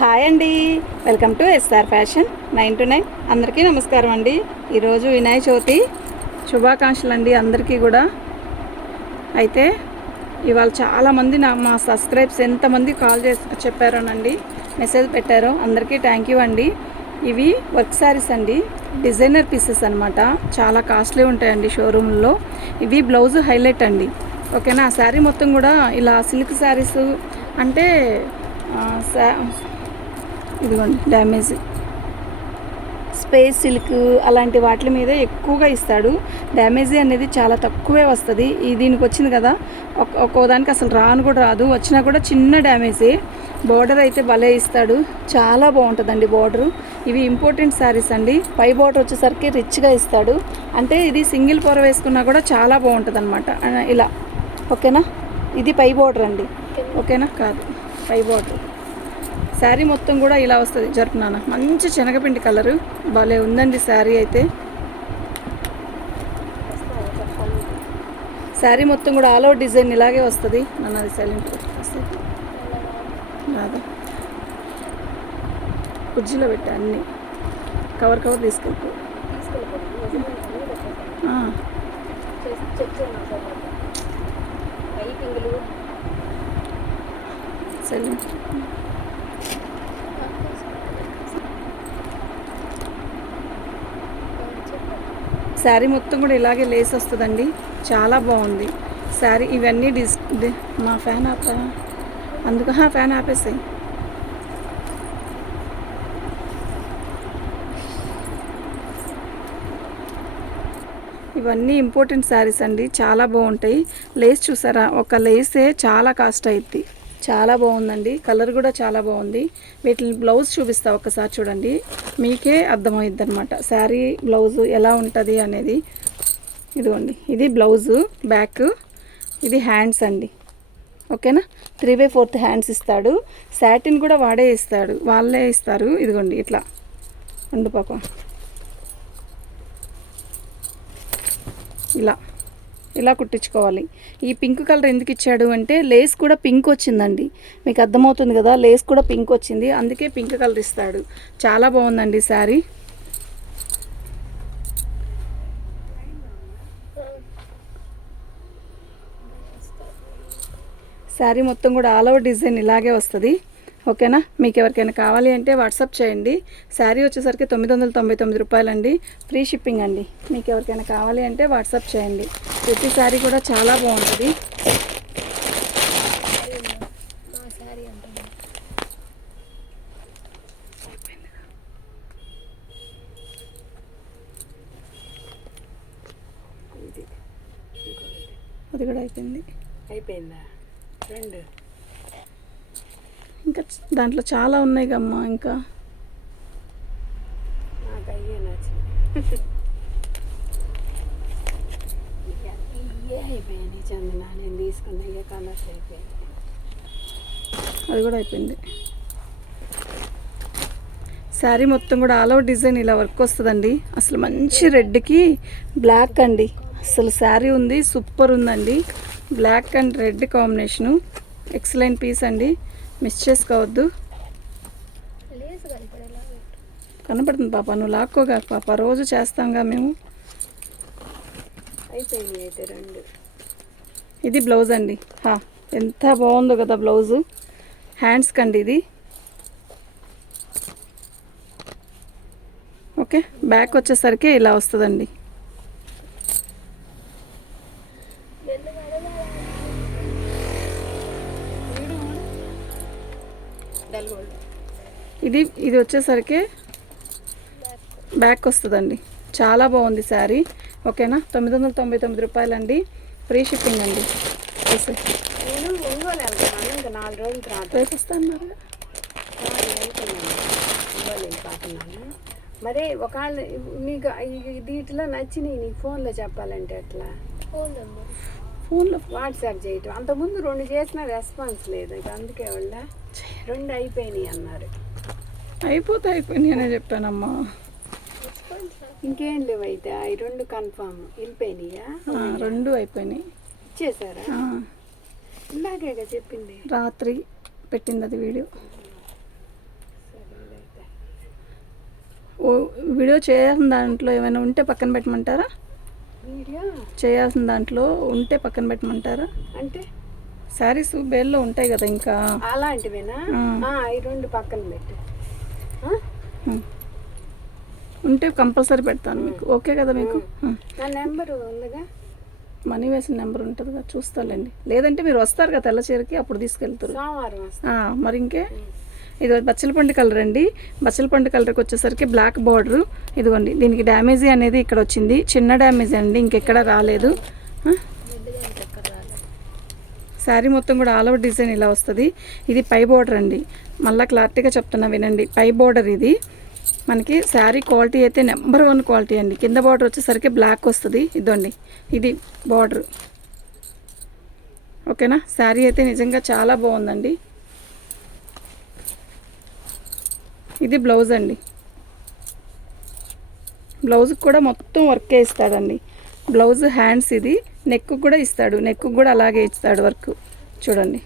Hi అండి. Welcome to SR fashion nine to nine. అందరికీ నమస్కారం అండి. ఈరోజు వినాయక చవితి శుభాకాంక్షలు అండి అందరికీ కూడా. అయితే ఇవాళ చాలామంది నా మా సబ్స్క్రైబ్స్ ఎంతమంది కాల్ చేసి చెప్పారోనండి. మెసేజ్ పెట్టారో. అందరికీ థ్యాంక్ యూ అండి. ఇవి వర్క్ శారీస్ అండి. డిజైనర్ పీసెస్ అనమాట చాలా కాస్ట్లీ ఉంటాయండి షోరూంలో. ఇవి బ్లౌజ్ హైలైట్ అండి. ఓకేనా? ఆ శారీ మొత్తం కూడా ఇలా సిల్క్ శారీస్ అంటే ఇదిగోండి డ్యామేజ్. స్పేస్ సిల్క్ అలాంటి వాటి మీద ఎక్కువగా ఇస్తాడు. డ్యామేజీ అనేది చాలా తక్కువే వస్తుంది. ఈ దీనికి వచ్చింది కదా ఒక్- ఒక్కో దానికి అసలు రాను కూడా రాదు. వచ్చినా కూడా చిన్న డ్యామేజే. బార్డర్ అయితే భలే ఇస్తాడు. చాలా బాగుంటుందండి బార్డరు. ఇవి ఇంపార్టెంట్ శారీస్ అండి. పై బార్డర్ వచ్చేసరికి రిచ్గా ఇస్తాడు. అంటే ఇది సింగిల్ పొర వేసుకున్నా కూడా చాలా బాగుంటుంది అనమాట ఇలా. ఓకేనా? ఇది పై బార్డర్ అండి. ఓకేనా? కాదు. పై బార్డర్. శారీ మొత్తం కూడా ఇలా వస్తుంది జరుపునాన మంచి శనగపిండి కలరు భలే ఉందండి శారీ అయితే శారీ మొత్తం కూడా ఆల్ ఓవర్ డిజైన్ ఇలాగే వస్తుంది నన్ను అది సైలెంట్ రాదా కుర్జీలో పెట్టా అన్ని కవర్ కవర్ తీసుకెళ్ళిపో ఆ, సైలెంట్ శారీ మొత్తం కూడా ఇలాగే లేస్ వస్తుందండి. చాలా బాగుంది. శారీ ఇవన్నీ డిస్ మా ఫ్యాన్ ఆపా అందుకు ఫ్యాన్ ఆపేసాయి. ఇవన్నీ ఇంపార్టెంట్ శారీస్ అండి. చాలా బాగుంటాయి. లేస్ చూసారా? ఒక లేసే చాలా కాస్ట్ అవుద్ది చాలా బాగుందండి. కలర్ కూడా చాలా బాగుంది. వీటిని బ్లౌజ్ చూపిస్తా ఒకసారి చూడండి. మీకే అర్థమవుద్ది అనమాట శారీ బ్లౌజు ఎలా ఉంటుంది అనేది. ఇదిగోండి. ఇది బ్లౌజు బ్యాక్. ఇది హ్యాండ్స్ అండి. ఓకేనా? త్రీ బై ఫోర్త్ హ్యాండ్స్ ఇస్తాడు. శాటిన్ కూడా వాడే ఇస్తాడు. వాళ్ళే ఇస్తారు. ఇదిగోండి ఇట్లా. ఉండు పాపం. ఇలా. ఇలా కుట్టించుకోవాలి. ఈ పింక్ కలర్ ఎందుకు ఇచ్చాడు అంటే లేస్ కూడా పింక్ వచ్చిందండి. మీకు అర్థమవుతుంది కదా లేస్ కూడా పింక్ వచ్చింది. అందుకే పింక్ కలర్ ఇస్తాడు. చాలా బాగుందండి శారీ. శారీ మొత్తం కూడా ఆల్ ఓవర్ డిజైన్ ఇలాగే వస్తుంది. ఓకేనా? మీకు ఎవరికైనా కావాలి అంటే వాట్సాప్ చేయండి. శారీ వచ్చేసరికి తొమ్మిది వందల తొంభై తొమ్మిది రూపాయలండి. ఫ్రీ షిప్పింగ్ అండి. మీకు ఎవరికైనా కావాలి అంటే వాట్సాప్ చేయండి. ప్రతి శారీ కూడా చాలా బాగుంటుంది. అది కూడా అయిపోయింది. అయిపోయిందా? రెండు. ఇంకా దాంట్లో చాలా ఉన్నాయి కమ్మా ఇంకా అది కూడా అయిపోయింది. శారీ మొత్తం కూడా ఆల్ ఓవర్ డిజైన్ ఇలా వర్క్ వస్తుందండి. అసలు మంచి రెడ్కి బ్లాక్ అండి. అసలు శారీ ఉంది సూపర్ ఉందండి. Black and red combination. Excellent piece అండి. మిస్ చేసుకోవద్దు. కనపడుతుంది పాప నువ్వు లాక్కోగా పాప రోజు చేస్తాంగా మేము. ఇది బ్లౌజ్ అండి. హా, ఎంత బాగుందో కదా బ్లౌజు. హ్యాండ్స్ కండి ఇది. ఓకే బ్యాక్ వచ్చేసరికి ఇలా వస్తుందండి. ఇది ఇది వచ్చేసరికి బ్యాక్ వస్తుందండి. చాలా బాగుంది శారీ. ఓకేనా? తొమ్మిది వందల తొంభై తొమ్మిది రూపాయలండి. ఫ్రీ షిప్పింగ్ అండి. వేసే. నేను ఒంగోలు వెళ్తున్నాను. ఇంకా నాలుగు రోజుల తర్వాత రేపు వస్తాను వెళ్తున్నాను ఒంగోలు వెళ్ళిపోతున్నాను. మరి ఒకవేళ నీకు ఈ- దీంట్లో నచ్చినాయి నీకు ఫోన్లో చెప్పాలంటే ఎట్లా? ఫోన్లో వాట్సాప్ చేయటం. అంతకుముందు రెండు చేసిన రెస్పాన్స్ లేదు. ఇక అందుకే వాళ్ళ. రెండు అయిపోయినాయి అన్నారు. అయిపోతే అయిపోయింది అనే చెప్పానమ్మా ఇంకేం లేవు అయితే ఈ రెండు కన్ఫామ్ వెళ్ళిపోయినాయా? రెండు అయిపోయినాయి. ఇచ్చేసారా? ఇందాకేగా చెప్పింది. రాత్రి పెట్టింది అది వీడియో. ఓ- వీడియో చేయాల్సిన దాంట్లో ఏమైనా ఉంటే పక్కన పెట్టమంటారా? వీడియో? చేయాల్సిన దాంట్లో ఉంటే పక్కన పెట్టమంటారా? అంటే? శారీస్ బేల్లో ఉంటాయి కదా ఇంకా. అలాంటివేనా? ఈ రెండు పక్కన పెట్టు. ఉంటే కంపల్సరీ పెడతాను మీకు. ఓకే కదా మీకు. నా నెంబరు ఉందిగా మనీ వేసిన నెంబర్ ఉంటుంది కదా చూస్తాలేండి లేదంటే మీరు వస్తారు కదా తెల్ల చీరకి అప్పుడు తీసుకెళ్తారు. మరి ఇంకే? ఇది బచ్చలపండు కలర్ అండి. బచ్చలపండు కలర్కి వచ్చేసరికి బ్లాక్ బార్డర్. ఇదిగోండి దీనికి డ్యామేజీ అనేది ఇక్కడ వచ్చింది. చిన్న డ్యామేజీ అండి ఇంకెక్కడ రాలేదు? శారీ మొత్తం కూడా ఆల్ ఓవర్ డిజైన్ ఇలా వస్తుంది. ఇది పై బోర్డర్ అండి. మళ్ళీ క్లారిటీగా చెప్తున్నా వినండి. పై బోర్డర్ ఇది. మనకి శారీ క్వాలిటీ అయితే నెంబర్ వన్ క్వాలిటీ అండి. కింద బార్డర్ వచ్చేసరికి బ్లాక్ వస్తుంది. ఇదండి. ఇది బార్డర్ ఓకేనా? శారీ అయితే నిజంగా చాలా బాగుందండి. ఇది బ్లౌజ్ అండి. బ్లౌజ్కి కూడా మొత్తం వర్క్ ఇస్తాడండి. బ్లౌజ్ హ్యాండ్స్ ఇది. నెక్ కూడా ఇస్తాడు. నెక్ కూడా అలాగే ఇస్తాడు వర్క్. చూడండి.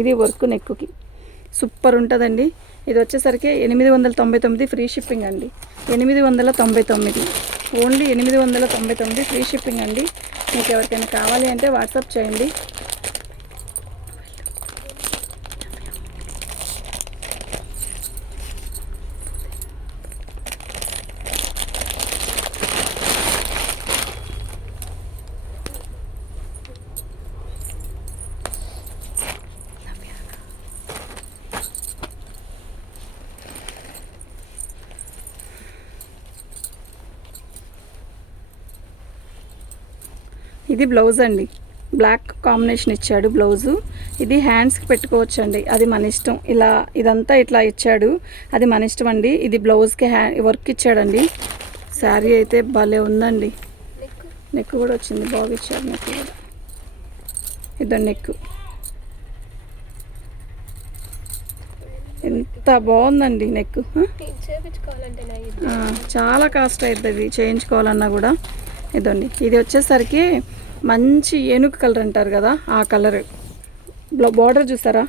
ఇది వర్క్ నెక్కుకి. సూపర్ ఉంటుందండి. ఇది వచ్చేసరికి ఎనిమిది వందల తొంభై తొమ్మిది ఫ్రీ షిప్పింగ్ అండి. ఎనిమిది వందల తొంభై తొమ్మిది. ఓన్లీ ఎనిమిది వందల తొంభై తొమ్మిది ఫ్రీ షిప్పింగ్ అండి. మీకు ఎవరికైనా కావాలి అంటే వాట్సాప్ చేయండి. ఇది బ్లౌజ్ అండి. బ్లాక్ కాంబినేషన్ ఇచ్చాడు బ్లౌజు. ఇది హ్యాండ్స్కి పెట్టుకోవచ్చు అండి అది మన ఇష్టం. ఇలా ఇదంతా ఇట్లా ఇచ్చాడు. అది మన ఇష్టం అండి. ఇది బ్లౌజ్కి హ్యా వర్క్ ఇచ్చాడండి. శారీ అయితే భలే ఉందండి. నెక్ కూడా వచ్చింది. బాగా ఇచ్చాడు నెక్ కూడా. ఇద్దరు నెక్ ఎంత బాగుందండి నెక్ చాలా కాస్ట్ అవుతుంది చేయించుకోవాలన్నా కూడా. ఇదండి. ఇది వచ్చేసరికి మంచి ఏనుగు కలర్ అంటారు కదా ఆ కలర్. బార్డర్ చూసారా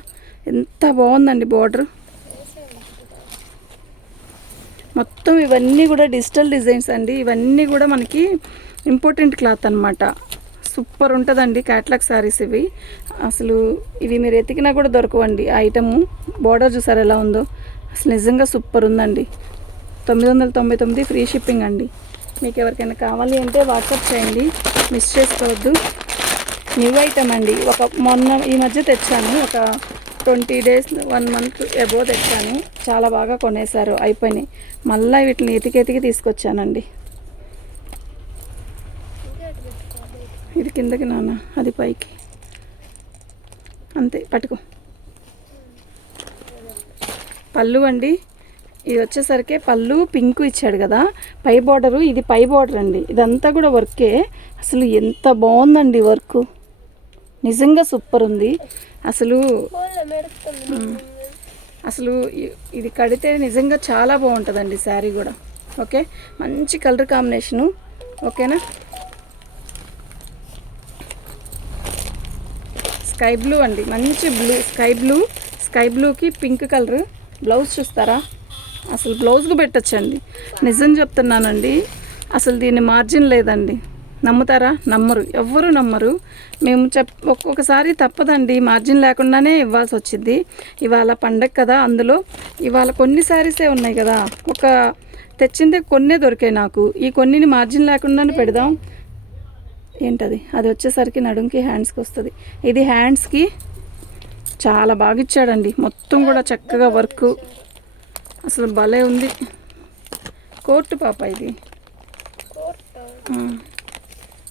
ఎంత బాగుందండి బార్డర్. మొత్తం ఇవన్నీ కూడా డిజిటల్ డిజైన్స్ అండి. ఇవన్నీ కూడా మనకి ఇంపార్టెంట్ క్లాత్ అనమాట సూపర్ ఉంటుందండి క్యాట్లాగ్ శారీస్ ఇవి. అసలు ఇవి మీరు ఎతికినా కూడా దొరకవండి ఆ ఐటము. బార్డర్ చూసారు ఎలా ఉందో? అసలు నిజంగా సూపర్ ఉందండి. తొమ్మిది వందల తొంభై తొమ్మిది ఫ్రీ షిప్పింగ్ అండి. మీకు ఎవరికైనా కావాలి అంటే వాట్సాప్ చేయండి. మిస్ చేసుకోవద్దు. న్యూ ఐటమ్ అండి. ఒక మొన్న ఈ మధ్య తెచ్చాను. ఒక twenty days one month above తెచ్చాను. చాలా బాగా కొనేశారు. అయిపోయినాయి. మళ్ళీ వీటిని ఎతికెతికి తీసుకొచ్చానండి. ఇది కిందకి నాన్న. అది పైకి. అంతే. పట్టుకో. పళ్ళు అండి. ఇది వచ్చేసరికి పళ్ళు పింక్ ఇచ్చాడు కదా పై బార్డరు ఇది పై బార్డర్ అండి. ఇదంతా కూడా వర్కే. అసలు ఎంత బాగుందండి వర్క్. నిజంగా సూపర్ ఉంది. అసలు అసలు ఇది కడితే నిజంగా చాలా బాగుంటుందండి శారీ కూడా. ఓకే? మంచి కలర్ కాంబినేషను. ఓకేనా? స్కై బ్లూ అండి. మంచి బ్లూ స్కై బ్లూ స్కై బ్లూకి పింక్ కలర్. బ్లౌజ్ చూస్తారా? అసలు బ్లౌజ్కు పెట్టచ్చండి. నిజం చెప్తున్నానండి. అసలు దీన్ని మార్జిన్ లేదండి. నమ్ముతారా? నమ్మరు. ఎవ్వరు నమ్మరు. మేము చెప్ ఒక్కొక్కసారి తప్పదండి. మార్జిన్ లేకుండానే ఇవ్వాల్సి వచ్చింది ఇవాళ పండగ కదా అందులో. ఇవాళ కొన్ని శారీసే ఉన్నాయి కదా. ఒక తెచ్చిందే కొన్నే దొరికాయి నాకు. ఈ కొన్నిని మార్జిన్ లేకుండానే పెడదాం. ఏంటది? అది వచ్చేసరికి నడుంకి హ్యాండ్స్కి వస్తుంది ఇది హ్యాండ్స్కి చాలా బాగా ఇచ్చాడండి. మొత్తం కూడా చక్కగా వర్క్. అసలు భలే ఉంది. కోర్టు పాప ఇది.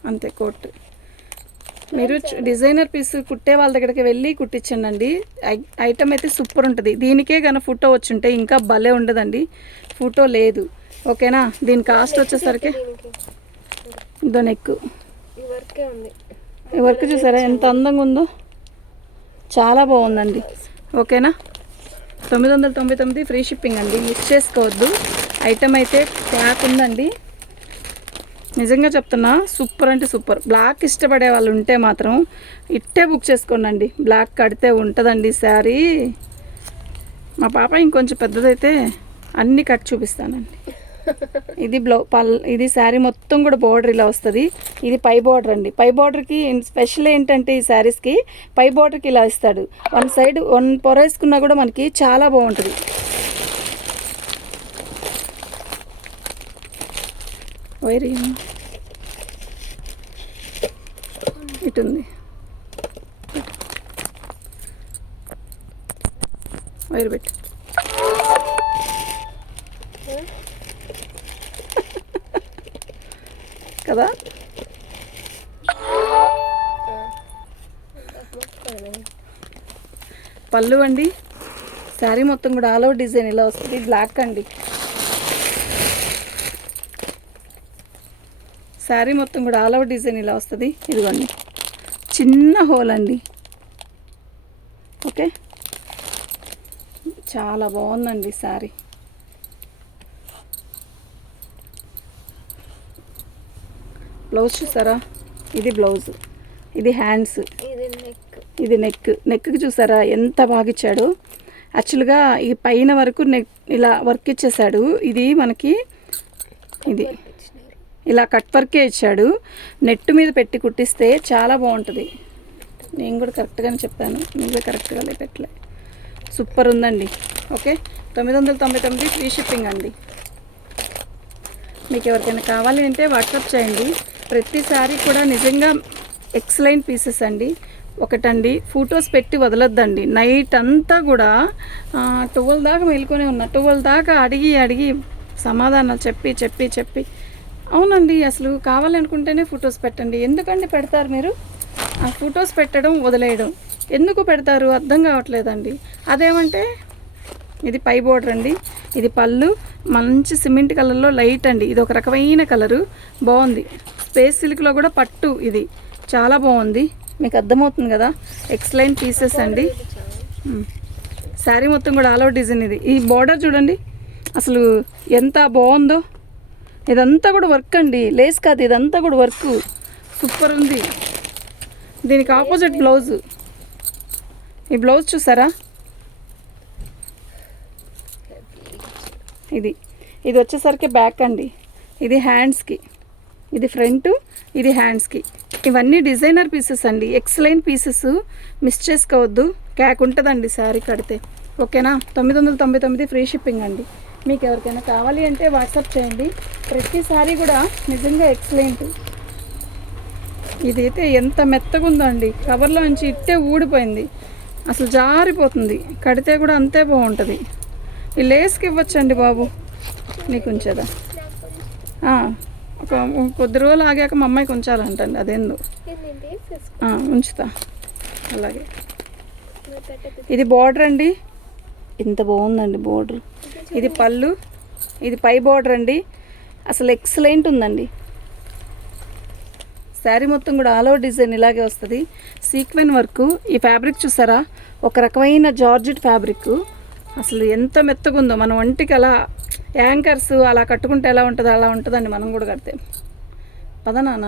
అంతే కోర్టు. మీరు డిజైనర్ పీస్ కుట్టే వాళ్ళ దగ్గరికి వెళ్ళి కుట్టించండి ఐటమ్ అయితే సూపర్ ఉంటుంది. దీనికే కనుక ఫోటో వచ్చుంటే ఇంకా భలే ఉండదండి. ఫోటో లేదు. ఓకేనా? దీని కాస్ట్ వచ్చేసరికి ఇదో నెక్ ఈ వర్కే ఉంది. ఈ వర్క్ చూసారా? ఎంత అందంగా ఉందో. చాలా బాగుందండి. ఓకేనా? తొమ్మిది వందల తొంభై తొమ్మిది ఫ్రీ షిప్పింగ్ అండి. మిస్ చేసుకోవద్దు. ఐటమ్ అయితే ప్యాక్ ఉందండి. నిజంగా చెప్తున్నా సూపర్ అంటే సూపర్. బ్లాక్ ఇష్టపడే వాళ్ళు ఉంటే మాత్రం ఇట్టే బుక్ చేసుకోండి బ్లాక్ కడితే ఉంటుందండి శారీ. మా పాప ఇంకొంచెం పెద్దదైతే అన్నీ కట్ చూపిస్తానండి. ఇది బ్లౌ పల్ ఇది శారీ మొత్తం కూడా బార్డర్ ఇలా వస్తుంది. ఇది పై బార్డర్ అండి. పై బార్డర్కి స్పెషల్ ఏంటంటే ఈ శారీస్కి పై బార్డర్కి ఇలా ఇస్తాడు. వన్ సైడ్ వన్ పొర వేసుకున్నా కూడా మనకి చాలా బాగుంటుంది. వైర్ ఇటుంది వైర్ పెట్టు కదా? పళ్ళు అండి. శారీ మొత్తం కూడా ఆల్ ఓవర్ డిజైన్ ఇలా వస్తుంది. బ్లాక్ అండి. శారీ మొత్తం కూడా ఆల్ ఓవర్ డిజైన్ ఇలా వస్తుంది. ఇదిగోండి. చిన్న హోల్ అండి. ఓకే? చాలా బాగుందండి శారీ. బ్లౌజ్ చూసారా? ఇది బ్లౌజ్. ఇది హ్యాండ్స్. ఇది నెక్. ఇది నెక్. నెక్కి చూసారా? ఎంత బాగా ఇచ్చాడు. యాక్చువల్గా ఈ పైన వరకు నెక్ ఇలా వర్క్ ఇచ్చేసాడు. ఇది మనకి ఇది ఇలా కట్ వర్కే ఇచ్చాడు. నెట్ మీద పెట్టి కుట్టిస్తే చాలా బాగుంటుంది. నేను కూడా కరెక్ట్గానే చెప్పాను. నువ్వే కరెక్ట్గా పెట్టలే. సూపర్ ఉందండి. ఓకే? తొమ్మిది వందల తొంభై తొమ్మిది ఫ్రీ షిప్పింగ్ అండి. మీకు ఎవరికైనా కావాలి అంటే వాట్సాప్ చేయండి. ప్రతిసారి కూడా నిజంగా ఎక్సలెంట్ పీసెస్ అండి. ఒకటండి ఫొటోస్ పెట్టి వదలొద్దండి. నైట్ అంతా కూడా ట్వెల్వ్ దాకా మేలుకొనే ఉన్నా. ట్వెల్వ్ దాకా అడిగి అడిగి సమాధానాలు చెప్పి చెప్పి చెప్పి. అవునండి అసలు కావాలనుకుంటేనే ఫొటోస్ పెట్టండి. ఎందుకండి పెడతారు మీరు? ఆ ఫొటోస్ పెట్టడం వదిలేయడం. ఎందుకు పెడతారు? అర్థం కావట్లేదండి. అదేమంటే ఇది పై బోర్డర్ అండి. ఇది పళ్ళు. మంచి సిమెంట్ కలర్లో లైట్ అండి. ఇది ఒక రకమైన కలరు బాగుంది. స్పేస్ సిల్క్లో కూడా పట్టు ఇది. చాలా బాగుంది. మీకు అర్థమవుతుంది కదా? ఎక్స్లైన్ పీసెస్ అండి. శారీ మొత్తం కూడా ఆల్ డిజైన్ ఇది. ఈ బార్డర్ చూడండి. అసలు ఎంత బాగుందో. ఇదంతా కూడా వర్క్ అండి. లేస్ కాదు ఇదంతా కూడా వర్క్ సూపర్ ఉంది. దీనికి ఆపోజిట్ బ్లౌజ్ ఈ బ్లౌజ్ చూసారా? ఇది. ఇది వచ్చేసరికి బ్యాక్ అండి. ఇది హ్యాండ్స్కి ఇది ఫ్రంట్ ఇది హ్యాండ్స్కి ఇవన్నీ డిజైనర్ పీసెస్ అండి. ఎక్స్లైన్ పీసెస్ మిస్ చేసుకోవద్దు. క్యాక్ ఉంటుందండి శారీ కడితే. ఓకేనా తొమ్మిది వందల తొంభై తొమ్మిది ఫ్రీ షిప్పింగ్ అండి. మీకు ఎవరికైనా కావాలి అంటే వాట్సాప్ చేయండి. ప్రతి శారీ కూడా నిజంగా ఎక్సలెంట్ ఇదైతే ఎంత మెత్తగా ఉందో అండి కవర్లో నుంచి ఇట్టే ఊడిపోయింది. అసలు జారిపోతుంది. కడితే కూడా అంతే బాగుంటుంది. ఈ లేస్కి ఇవ్వచ్చండి బాబు. నీకు ఉంచేదా? ఆ, ఒక కొద్ది రోజులు ఆగాక మా అమ్మాయికి ఉంచాలంటండి అదేందో. ఉంచుతా. అలాగే. ఇది బార్డర్ అండి. ఇంత బాగుందండి బార్డర్. ఇది పళ్ళు. ఇది పై బార్డర్ అండి. అసలు ఎక్సలెంట్ ఉందండి. శారీ మొత్తం కూడా ఆల్ ఓవర్ డిజైన్ ఇలాగే వస్తుంది. Sequin work. ఈ ఫ్యాబ్రిక్ చూసారా? ఒక రకమైన జార్జెట్ ఫ్యాబ్రిక్ అసలు ఎంత మెత్తగా ఉందో మన ఒంటికి అలా యాంకర్స్ అలా కట్టుకుంటే ఎలా ఉంటుందో అలా ఉంటుందండి మనం కూడా కడితే. పద నాన్న.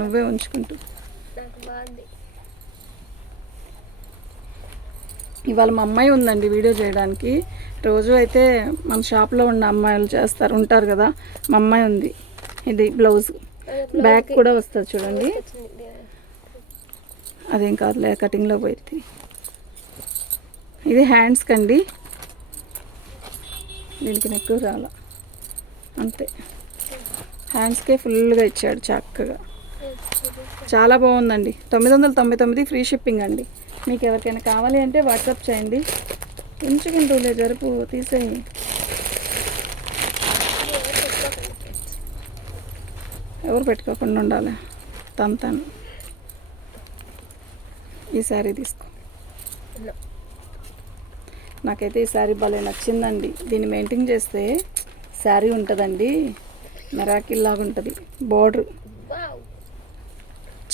నువ్వే ఉంచుకుంటూ. ఇవాళ మా అమ్మాయి ఉందండి వీడియో చేయడానికి. రోజు అయితే మన షాప్లో ఉన్న అమ్మాయిలు చేస్తారు ఉంటారు కదా. మా అమ్మాయి ఉంది. ఇది బ్లౌజ్. బ్యాక్ కూడా వస్తుంది చూడండి. అదేం కాదులే కటింగ్లో పోయింది ఇది హ్యాండ్స్కి అండి దీనికి నెక్కు రాల. అంతే. హ్యాండ్స్కే ఫుల్గా ఇచ్చాడు చక్కగా. చాలా బాగుందండి. తొమ్మిది వందల తొంభై తొమ్మిది ఫ్రీ షిప్పింగ్ అండి. మీకు ఎవరికైనా కావాలి అంటే వాట్సాప్ చేయండి. ఉంచుకుంటూలే జరుపు తీసేయి ఎవరు పెట్టుకోకుండా ఉండాలి? తను తను. ఈ శారీ తీసుకో. నాకైతే ఈ శారీ భలే నచ్చిందండి. దీన్ని మెయింటైన్ చేస్తే శారీ ఉంటుందండి. మెరాకిల్ లాగా ఉంటుంది. బార్డర్.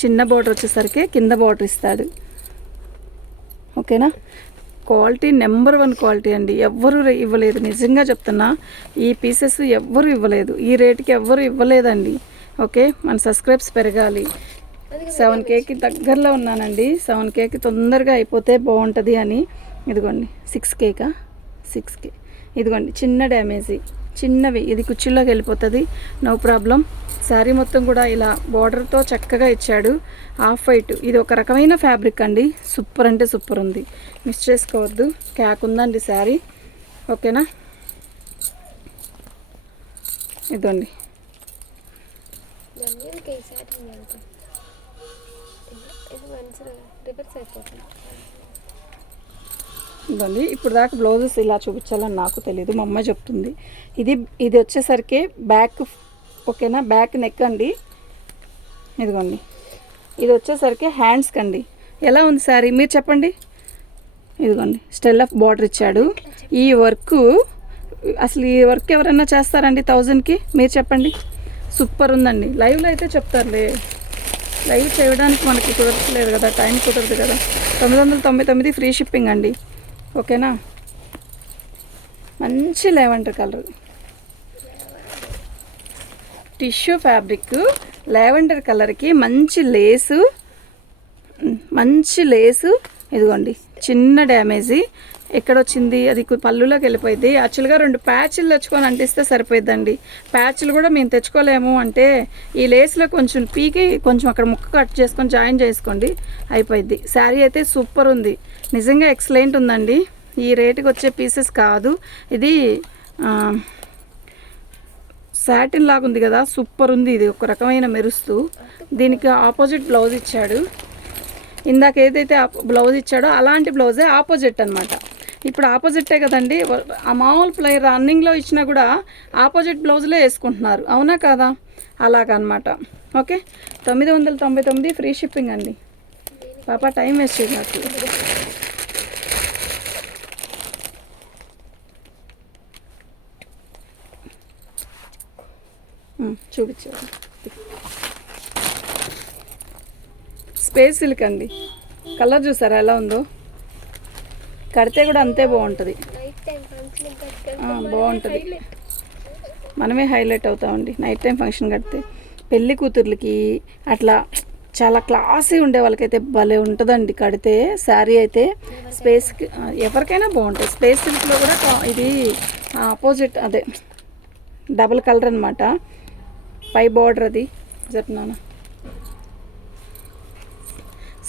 చిన్న బార్డర్ వచ్చేసరికి కింద బార్డర్ ఇస్తాడు. ఓకేనా? క్వాలిటీ నెంబర్ వన్ క్వాలిటీ అండి. ఎవ్వరు ఇవ్వలేదు. నిజంగా చెప్తున్నా ఈ పీసెస్ ఎవ్వరు ఇవ్వలేదు. ఈ రేటుకి ఎవ్వరు ఇవ్వలేదండి. ఓకే? మన సబ్స్క్రైబ్స్ పెరగాలి. సెవెన్ కేకి దగ్గరలో ఉన్నానండి. సెవెన్ కేకి తొందరగా అయిపోతే బాగుంటుంది అని ఇదిగోండి సిక్స్ కేకా సిక్స్ కే ఇదిగోండి చిన్న డ్యామేజీ చిన్నవి ఇది కుర్చీలోకి వెళ్ళిపోతుంది. నో ప్రాబ్లం శారీ మొత్తం కూడా ఇలా బార్డర్తో చక్కగా ఇచ్చాడు. హాఫ్ వైట్ ఇది ఒక రకమైన ఫ్యాబ్రిక్ అండి. సూపర్ అంటే సూపర్ ఉంది. మిస్ చేసుకోవద్దు. క్యాక్ ఉందండి శారీ. ఓకేనా ఇదండి మంచిగా రివర్స్ అయిపోతుంది. ఇదండి ఇప్పుడు దాకా బ్లౌజెస్ ఇలా చూపించాలని నాకు తెలియదు మా అమ్మ చెప్తుంది. ఇది ఇది వచ్చేసరికి బ్యాక్ ఓకేనా? బ్యాక్ నెక్ అండి. ఇదిగోండి. ఇది వచ్చేసరికి హ్యాండ్స్కి అండి ఎలా ఉంది సారీ? మీరు చెప్పండి. ఇదిగోండి. స్టెల్ ఆఫ్ బార్డర్ ఇచ్చాడు. ఈ వర్క్ అసలు ఈ వర్క్ ఎవరైనా చేస్తారండి థౌజండ్కి మీరు చెప్పండి. సూపర్ ఉందండి. లైవ్లో అయితే చెప్తారులే. లైవ్ చేయడానికి మనకి కుదరట్లేదు కదా. టైం కుదరదు కదా. తొమ్మిది వందల తొంభై తొమ్మిది ఫ్రీ షిప్పింగ్ అండి. ఓకేనా? మంచి lavender colour. Tissue fabric lavender కలర్కి మంచి లేసు. మంచి లేసు. ఇదిగోండి చిన్న డ్యామేజీ. ఎక్కడొచ్చింది? అది పళ్ళులోకి వెళ్ళిపోయింది. యాక్చువల్గా రెండు ప్యాచ్లు తెచ్చుకొని అంటిస్తే సరిపోయిద్దండి. ప్యాచ్లు కూడా మేము తెచ్చుకోలేము అంటే ఈ లేస్లో కొంచెం పీకి కొంచెం అక్కడ ముక్క కట్ చేసుకొని జాయిన్ చేసుకోండి. అయిపోయింది శారీ అయితే సూపర్ ఉంది. నిజంగా ఎక్సలెంట్ ఉందండి. ఈ రేటుకి వచ్చే పీసెస్ కాదు. ఇది సాటిన్ లాగా ఉంది కదా సూపర్ ఉంది. ఇది ఒక రకమైన మెరుస్తూ. దీనికి ఆపోజిట్ బ్లౌజ్ ఇచ్చాడు. ఇందాక ఏదైతే బ్లౌజ్ ఇచ్చాడో అలాంటి బ్లౌజే ఆపోజిట్ అనమాట ఇప్పుడు ఆపోజిటే కదండి. ఆ మామూలు ప్లే రన్నింగ్లో ఇచ్చినా కూడా ఆపోజిట్ బ్లౌజ్లే వేసుకుంటున్నారు. అవునా కాదా? అలాగనమాట. ఓకే? తొమ్మిది వందల తొంభై తొమ్మిది ఫ్రీ షిప్పింగ్ అండి. పాప టైం వేస్ట్ చేయదు చూపించు. స్పేస్ సిల్క్ అండి. కలర్ చూసారా ఎలా ఉందో? కడితే కూడా అంతే బాగుంటుంది. బాగుంటుంది. మనమే హైలైట్ అవుతామండి. నైట్ టైం ఫంక్షన్ కడితే పెళ్ళి కూతుర్లకి అట్లా చాలా క్లాసీ ఉండే వాళ్ళకైతే భలే ఉంటుందండి. కడితే శారీ అయితే స్పేస్కి ఆ, ఎవరికైనా బాగుంటుంది స్పేస్ సిల్క్లో కూడా ఇది ఆపోజిట్ అదే డబుల్ కలర్ అనమాట పై బార్డర్ అది. చెప్తున్నాను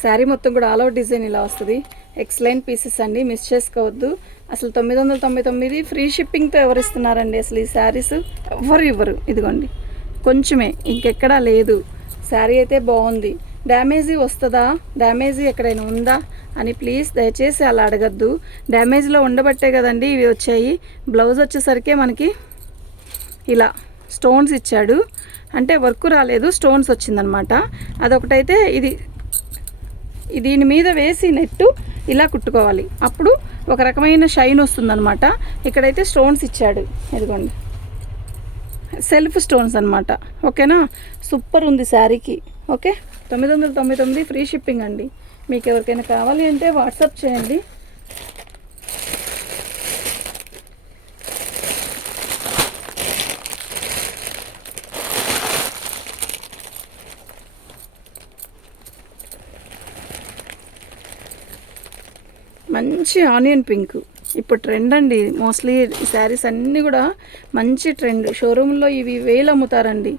శారీ మొత్తం కూడా ఆల్ అవుట్ డిజైన్ ఇలా వస్తుంది. ఎక్సలెంట్ పీసెస్ అండి మిస్ చేసుకోవద్దు. అసలు తొమ్మిది వందల తొంభై తొమ్మిది ఫ్రీ షిప్పింగ్తో ఎవరు ఇస్తున్నారండి అసలు ఈ శారీస్? ఎవ్వరు ఇవ్వరు. ఇదిగోండి. కొంచెమే ఇంకెక్కడా లేదు. శారీ అయితే బాగుంది. డ్యామేజీ వస్తుందా? డ్యామేజీ ఎక్కడైనా ఉందా? అని ప్లీజ్ దయచేసి అలా అడగద్దు. డ్యామేజ్లో ఉండబట్టే కదండి ఇవి వచ్చాయి. బ్లౌజ్ వచ్చేసరికి మనకి ఇలా స్టోన్స్ ఇచ్చాడు. అంటే వర్క్ రాలేదు స్టోన్స్ వచ్చిందనమాట. అదొకటైతే ఇది దీని మీద వేసి నెట్టు ఇలా కుట్టుకోవాలి. అప్పుడు ఒక రకమైన షైన్ వస్తుందన్నమాట. ఇక్కడైతే స్టోన్స్ ఇచ్చాడు. ఇదిగోండి. సెల్ఫ్ స్టోన్స్ అనమాట ఓకేనా? సూపర్ ఉంది శారీకి. ఓకే? తొమ్మిది వందల తొంభై తొమ్మిది ఫ్రీ షిప్పింగ్ అండి. మీకు ఎవరికైనా కావాలి అంటే వాట్సాప్ చేయండి. మంచి ఆనియన్ పింక్. ఇప్పుడు ట్రెండ్ అండి. మోస్ట్లీ శారీస్ అన్నీ కూడా మంచి ట్రెండ్ షోరూంలో ఇవి వేలు అమ్ముతారండి.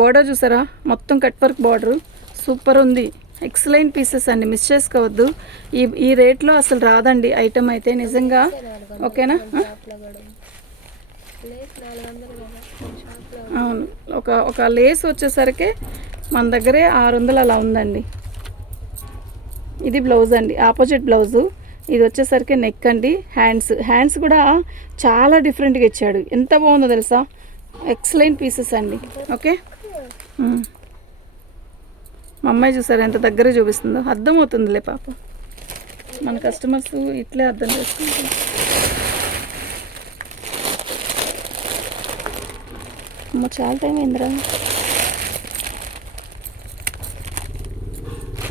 బార్డర్ చూసారా? మొత్తం కట్ వర్క్ బార్డర్ సూపర్ ఉంది. ఎక్సలెంట్ పీసెస్ అండి. మిస్ చేసుకోవద్దు. ఈ ఈ రేట్లో అసలు రాదండి. ఐటమ్ అయితే నిజంగా. ఓకేనా? అవును. ఒక ఒక లేస్ వచ్చేసరికి మన దగ్గరే ఆరు వందలు అలా ఉందండి. ఇది బ్లౌజ్ అండి. ఆపోజిట్ బ్లౌజు ఇది వచ్చేసరికి నెక్ అండి. హ్యాండ్స్ హ్యాండ్స్ కూడా చాలా డిఫరెంట్గా ఇచ్చాడు. ఎంత బాగుందో తెలుసా? ఎక్సలెంట్ పీసెస్ అండి. Okay hmm. మా అమ్మాయి చూసారు? ఎంత దగ్గర చూపిస్తుందో? అర్థమవుతుందిలే పాప. మన కస్టమర్స్ ఇట్లే అర్థం చేసుకుంటారు. అమ్మ చాలా టైం అయిందిరా.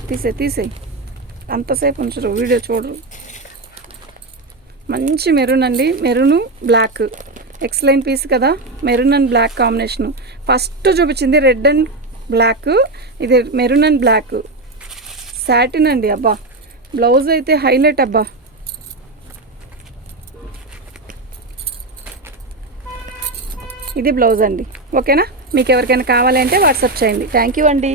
తీసే తీసేయి. అంతసేపు ఉంచరు. వీడియో చూడరు. మంచి మెరూన్ అండి. Maroon black. ఎక్సలైన్ పీస్ కదా. Maroon and black combination. First చూపించింది రెడ్ అండ్ బ్లాక్. ఇది మెరూన్ అండ్ బ్లాక్. శాటిన్ అండి అబ్బా. బ్లౌజ్ అయితే హైలైట్ అబ్బా. ఇది బ్లౌజ్ అండి. ఓకేనా? మీకు ఎవరికైనా కావాలంటే వాట్సాప్ చేయండి. థ్యాంక్ యూ అండి.